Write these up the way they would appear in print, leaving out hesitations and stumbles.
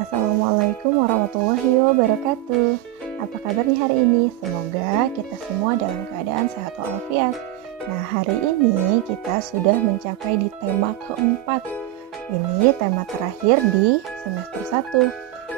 Assalamualaikum warahmatullahi wabarakatuh. Apa kabarnya hari ini? Semoga kita semua dalam keadaan sehat walafiat. Nah, hari ini kita sudah mencapai di tema keempat. Ini tema terakhir di semester 1.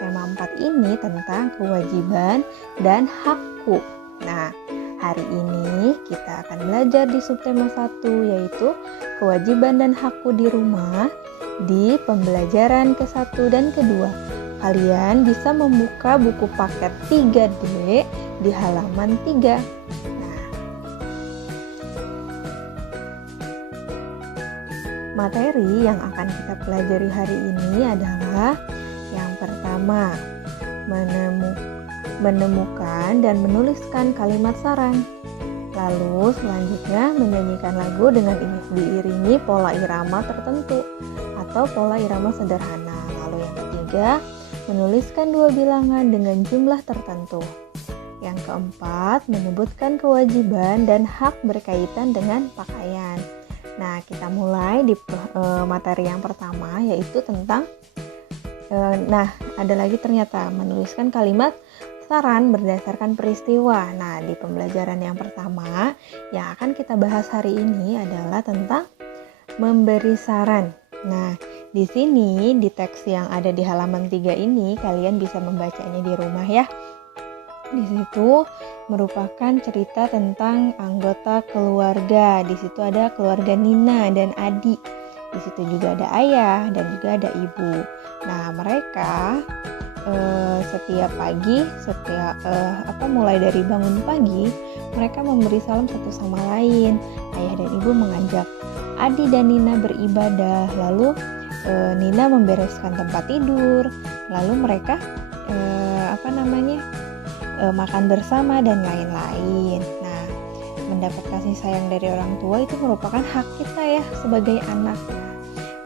Tema 4 ini tentang kewajiban dan hakku. Nah, hari ini kita akan belajar di subtema 1, yaitu kewajiban dan hakku di rumah di pembelajaran ke-1 dan ke-2. Kalian bisa membuka buku paket 3D di halaman 3. Nah, materi yang akan kita pelajari hari ini adalah yang pertama, menemukan dan menuliskan kalimat saran. Lalu selanjutnya menyanyikan lagu dengan diiringi pola irama tertentu atau pola irama sederhana. Lalu yang ketiga, menuliskan dua bilangan dengan jumlah tertentu. Yang keempat, menyebutkan kewajiban dan hak berkaitan dengan pakaian. Nah, kita mulai di materi yang pertama, yaitu tentang ada lagi ternyata menuliskan kalimat saran berdasarkan peristiwa. Nah, di pembelajaran yang pertama yang akan kita bahas hari ini adalah tentang memberi saran. Nah, di sini di teks yang ada di halaman 3 ini kalian bisa membacanya di rumah ya. Di situ merupakan cerita tentang anggota keluarga. Di situ ada keluarga Nina dan Adi. Di situ juga ada ayah dan juga ada ibu. Nah, mereka setiap pagi, mulai dari bangun pagi, mereka memberi salam satu sama lain. Ayah dan ibu mengajak Adi dan Nina beribadah, lalu Nina membereskan tempat tidur, lalu mereka makan bersama dan lain-lain. Nah, mendapat kasih sayang dari orang tua itu merupakan hak kita ya sebagai anak. Nah,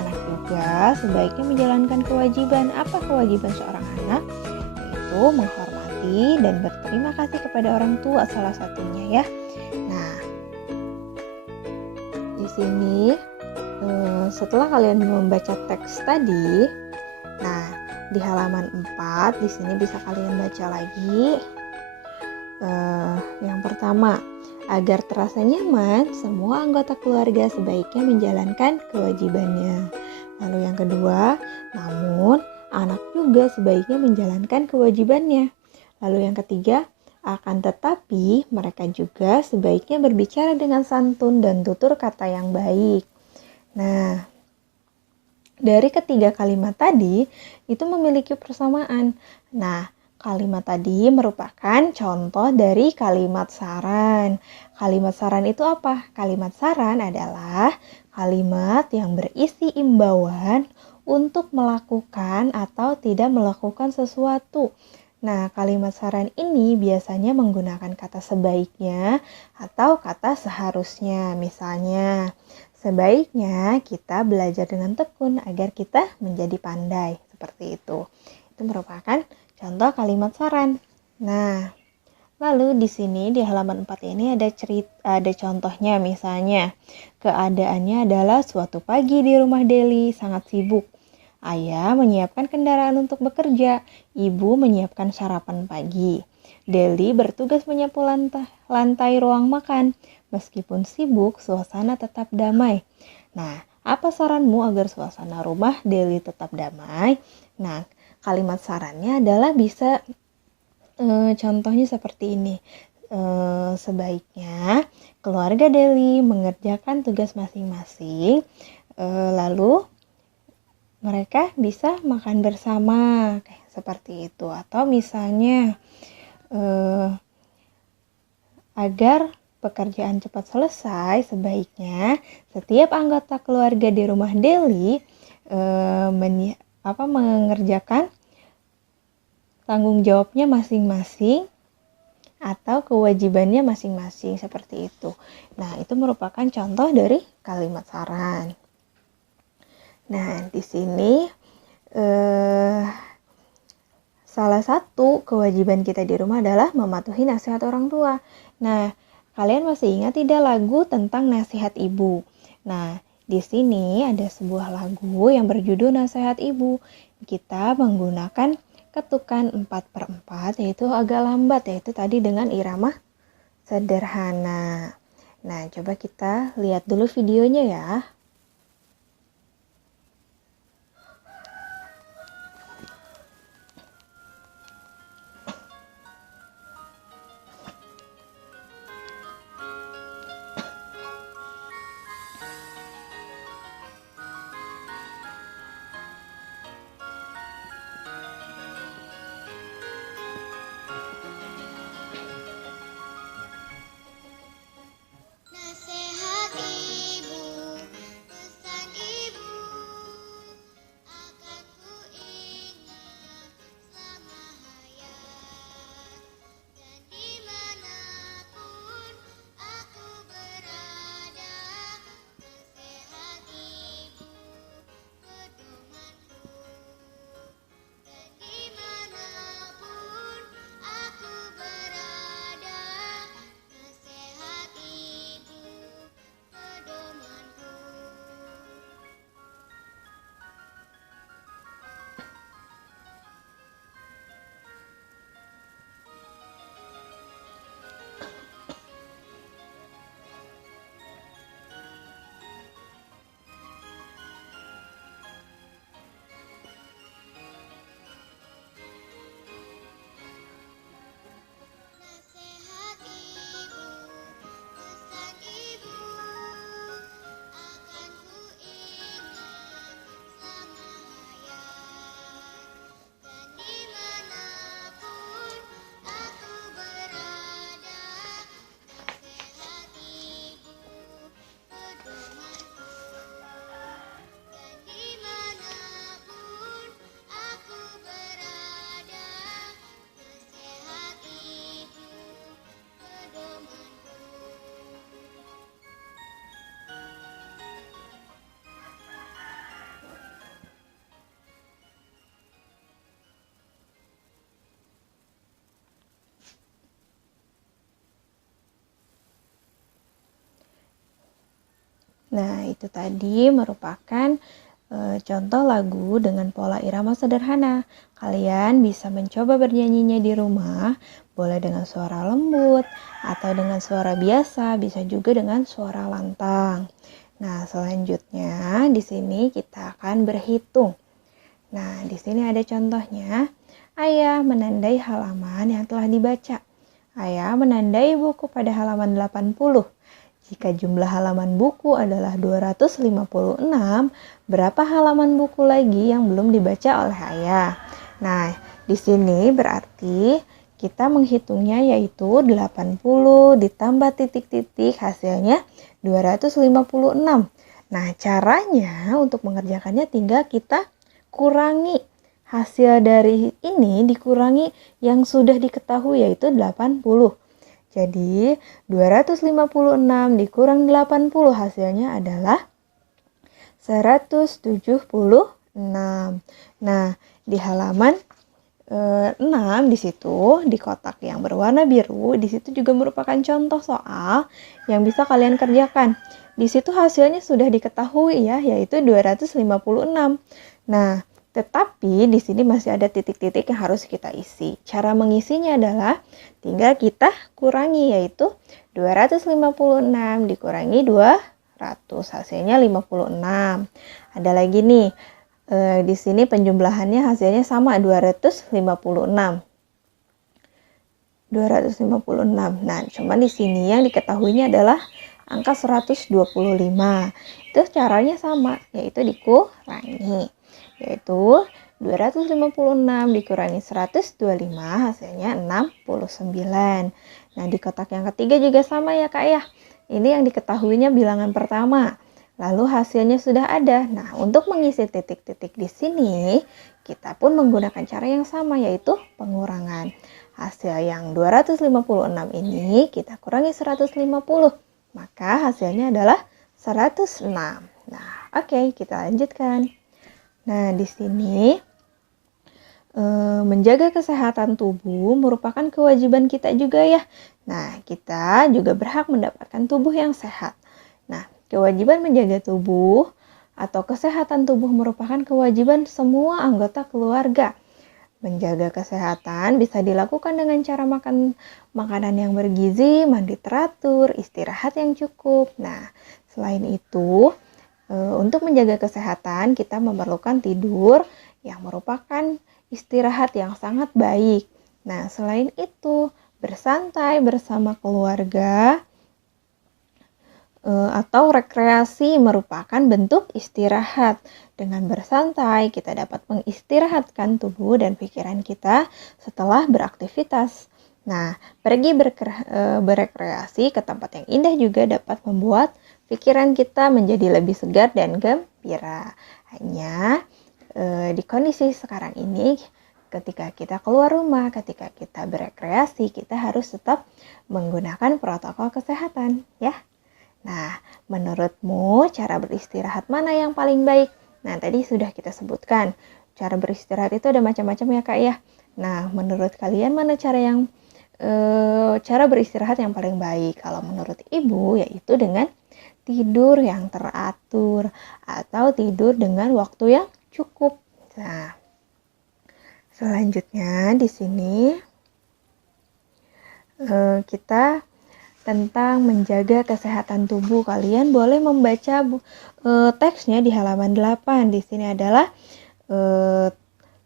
anak juga sebaiknya menjalankan kewajiban. Apa kewajiban seorang anak? Yaitu menghormati dan berterima kasih kepada orang tua salah satunya ya. Nah, di sini setelah kalian membaca teks tadi, nah di halaman 4 di sini bisa kalian baca lagi. Yang pertama, agar terasa nyaman, semua anggota keluarga sebaiknya menjalankan kewajibannya. Lalu yang kedua, namun anak juga sebaiknya menjalankan kewajibannya. Lalu yang ketiga, akan tetapi mereka juga sebaiknya berbicara dengan santun dan tutur kata yang baik. Nah, dari ketiga kalimat tadi itu memiliki persamaan. Nah, kalimat tadi merupakan contoh dari kalimat saran. Kalimat saran itu apa? Kalimat saran adalah kalimat yang berisi imbauan untuk melakukan atau tidak melakukan sesuatu. Nah, kalimat saran ini biasanya menggunakan kata sebaiknya atau kata seharusnya. Misalnya, sebaiknya kita belajar dengan tekun agar kita menjadi pandai. Seperti itu. Itu merupakan contoh kalimat saran. Nah, lalu di sini di halaman 4 ini ada contohnya, misalnya keadaannya adalah suatu pagi di rumah Deli sangat sibuk. Ayah menyiapkan kendaraan untuk bekerja, ibu menyiapkan sarapan pagi. Deli bertugas menyapu lantai ruang makan. Meskipun sibuk, suasana tetap damai. Nah, apa saranmu agar suasana rumah Deli tetap damai? Nah, kalimat sarannya adalah bisa contohnya seperti ini. Sebaiknya keluarga Deli mengerjakan tugas masing-masing, lalu mereka bisa makan bersama, kayak seperti itu. Atau misalnya agar pekerjaan cepat selesai, sebaiknya setiap anggota keluarga di rumah Deli mengerjakan tanggung jawabnya masing-masing atau kewajibannya masing-masing, seperti itu. Nah, itu merupakan contoh dari kalimat saran. Nah, di sini salah satu kewajiban kita di rumah adalah mematuhi nasihat orang tua. Nah, kalian masih ingat tidak lagu tentang nasihat ibu? Nah, Di sini ada sebuah lagu yang berjudul Nasihat Ibu. Kita menggunakan ketukan 4/4 yaitu agak lambat, yaitu tadi dengan irama sederhana. Nah, coba kita lihat dulu videonya ya. Nasihat ibu, pesan ibu, akan ku ingat selama hayat. Dan dimanapun aku berada, nasihat ibu, pedomanku. Dan dimanapun aku berada, nasihat ibu, pedomanku. Nasihat ibu, pesan ibu, akan ku ingat selama hayat. Dan dimanapun aku berada, nasihat ibu, pedomanku. Dan dimanapun aku berada, nasihat ibu, pedomanku. Nah, itu tadi merupakan contoh lagu dengan pola irama sederhana. Kalian bisa mencoba bernyanyinya di rumah, boleh dengan suara lembut atau dengan suara biasa, bisa juga dengan suara lantang. Nah, selanjutnya di sini kita akan berhitung. Nah, di sini ada contohnya. Ayah menandai halaman yang telah dibaca. Ayah menandai buku pada halaman 80. Jika jumlah halaman buku adalah 256, berapa halaman buku lagi yang belum dibaca oleh ayah? Nah, di sini berarti kita menghitungnya yaitu 80 ditambah titik-titik, hasilnya 256. Nah, caranya untuk mengerjakannya tinggal kita kurangi. Hasil dari ini dikurangi yang sudah diketahui yaitu 80. Jadi 256 dikurang 80 hasilnya adalah 176. Nah, di halaman 6 di situ di kotak yang berwarna biru, di situ juga merupakan contoh soal yang bisa kalian kerjakan. Di situ hasilnya sudah diketahui ya, yaitu 256. Nah, tetapi di sini masih ada titik-titik yang harus kita isi. Cara mengisinya adalah tinggal kita kurangi, yaitu 256 dikurangi 200, hasilnya 56. Ada lagi nih, di sini penjumlahannya hasilnya sama 256. 256. Nah, cuman di sini yang diketahuinya adalah angka 125. Itu caranya sama, yaitu dikurangi. Yaitu 256 dikurangi 125 hasilnya 69. Nah, di kotak yang ketiga juga sama ya Kak ya. Ini yang diketahuinya bilangan pertama. Lalu hasilnya sudah ada. Nah, untuk mengisi titik-titik di sini, kita pun menggunakan cara yang sama yaitu pengurangan. Hasil yang 256 ini kita kurangi 150. Maka hasilnya adalah 106. Nah, oke, kita lanjutkan. Nah, di sini menjaga kesehatan tubuh merupakan kewajiban kita juga ya. Nah, kita juga berhak mendapatkan tubuh yang sehat. Nah, Kewajiban menjaga tubuh atau kesehatan tubuh merupakan kewajiban semua anggota keluarga. Menjaga kesehatan bisa dilakukan dengan cara makan makanan yang bergizi, mandi teratur, istirahat yang cukup. Nah, selain itu, untuk menjaga kesehatan kita memerlukan tidur yang merupakan istirahat yang sangat baik. Nah, selain itu, bersantai bersama keluarga atau rekreasi merupakan bentuk istirahat. Dengan bersantai, kita dapat mengistirahatkan tubuh dan pikiran kita setelah beraktivitas. Nah, pergi berekreasi ke tempat yang indah juga dapat membuat pikiran kita menjadi lebih segar dan gembira. Hanya di kondisi sekarang ini, ketika kita keluar rumah, ketika kita berekreasi, kita harus tetap menggunakan protokol kesehatan, ya. Nah, menurutmu cara beristirahat mana yang paling baik? Nah, tadi sudah kita sebutkan, cara beristirahat itu ada macam-macam ya Kak ya. Nah, menurut kalian mana cara beristirahat yang paling baik? Kalau menurut Ibu, yaitu dengan tidur yang teratur atau tidur dengan waktu yang cukup. Nah, selanjutnya di sini kita tentang menjaga kesehatan tubuh. Kalian boleh membaca teksnya di halaman 8. Di sini adalah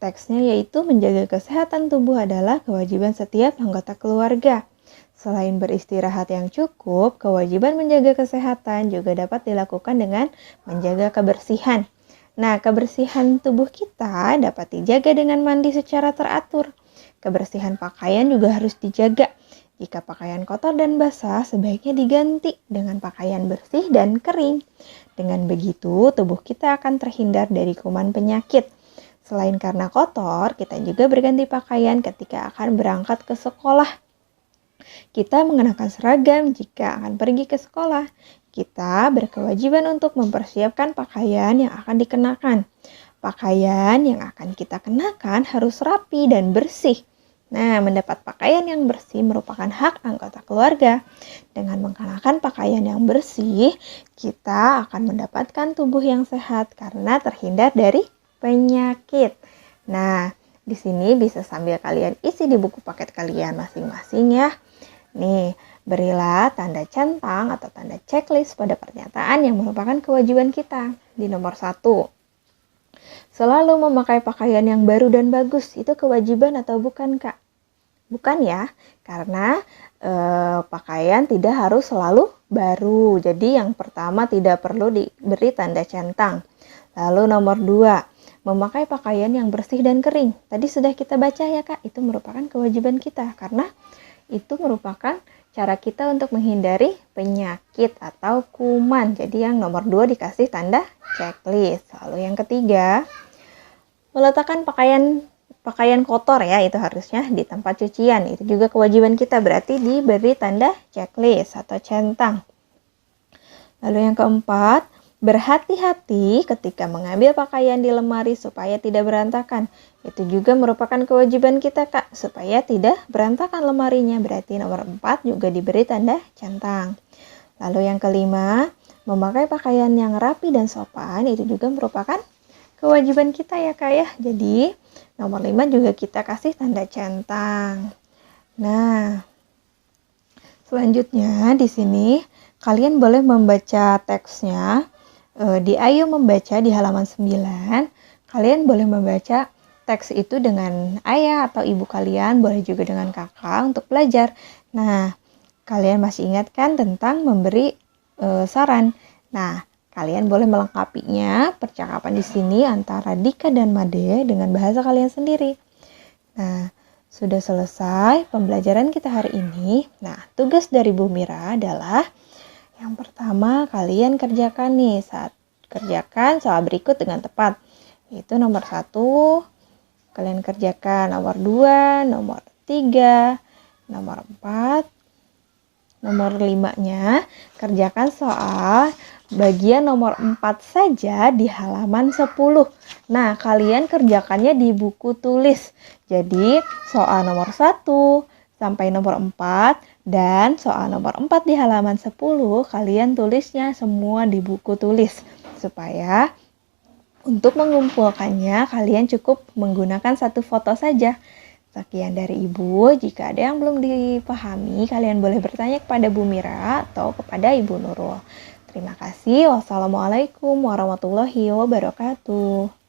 teksnya, yaitu menjaga kesehatan tubuh adalah kewajiban setiap anggota keluarga. Selain beristirahat yang cukup, kewajiban menjaga kesehatan juga dapat dilakukan dengan menjaga kebersihan. Nah, kebersihan tubuh kita dapat dijaga dengan mandi secara teratur. Kebersihan pakaian juga harus dijaga. Jika pakaian kotor dan basah, sebaiknya diganti dengan pakaian bersih dan kering. Dengan begitu, tubuh kita akan terhindar dari kuman penyakit. Selain karena kotor, kita juga berganti pakaian ketika akan berangkat ke sekolah. Kita mengenakan seragam jika akan pergi ke sekolah. Kita berkewajiban untuk mempersiapkan pakaian yang akan dikenakan. Pakaian yang akan kita kenakan harus rapi dan bersih. Nah, mendapat pakaian yang bersih merupakan hak anggota keluarga. Dengan mengenakan pakaian yang bersih, kita akan mendapatkan tubuh yang sehat karena terhindar dari penyakit. Nah, di sini bisa sambil kalian isi di buku paket kalian masing-masing ya. Nih, berilah tanda centang atau tanda checklist pada pernyataan yang merupakan kewajiban kita. Di nomor 1. Selalu memakai pakaian yang baru dan bagus, itu kewajiban atau bukan Kak? Bukan ya, karena pakaian tidak harus selalu baru. Jadi yang pertama tidak perlu diberi tanda centang. Lalu nomor 2, memakai pakaian yang bersih dan kering. Tadi sudah kita baca ya Kak, itu merupakan kewajiban kita karena itu merupakan cara kita untuk menghindari penyakit atau kuman. Jadi yang nomor 2 dikasih tanda checklist. Lalu yang ketiga, meletakkan pakaian kotor ya, itu harusnya di tempat cucian. Itu juga kewajiban kita, berarti diberi tanda checklist atau centang. Lalu yang keempat, berhati-hati ketika mengambil pakaian di lemari supaya tidak berantakan. Itu juga merupakan kewajiban kita Kak, supaya tidak berantakan lemarinya. Berarti nomor 4 juga diberi tanda centang. Lalu yang kelima, memakai pakaian yang rapi dan sopan, itu juga merupakan kewajiban kita ya Kak ya. Jadi nomor 5 juga kita kasih tanda centang. Nah, selanjutnya di sini kalian boleh membaca teksnya. Di Ayo Membaca di halaman 9, kalian boleh membaca teks itu dengan ayah atau ibu kalian, boleh juga dengan kakak untuk belajar. Nah, kalian masih ingat kan tentang memberi saran? Nah, kalian boleh melengkapinya percakapan di sini antara Dika dan Made dengan bahasa kalian sendiri. Nah, sudah selesai pembelajaran kita hari ini. Nah, tugas dari Bu Mira adalah yang pertama kalian kerjakan soal berikut dengan tepat. Yaitu nomor 1 kalian kerjakan, nomor 2, nomor 3, nomor 4, nomor 5-nya kerjakan soal bagian nomor 4 saja di halaman 10. Nah, kalian kerjakannya di buku tulis. Jadi, soal nomor 1 sampai nomor 4 Dan soal nomor 4 di halaman 10, kalian tulisnya semua di buku tulis. Supaya untuk mengumpulkannya, kalian cukup menggunakan satu foto saja. Sekian dari Ibu. Jika ada yang belum dipahami, kalian boleh bertanya kepada Bu Mira atau kepada Ibu Nurul. Terima kasih. Wassalamualaikum warahmatullahi wabarakatuh.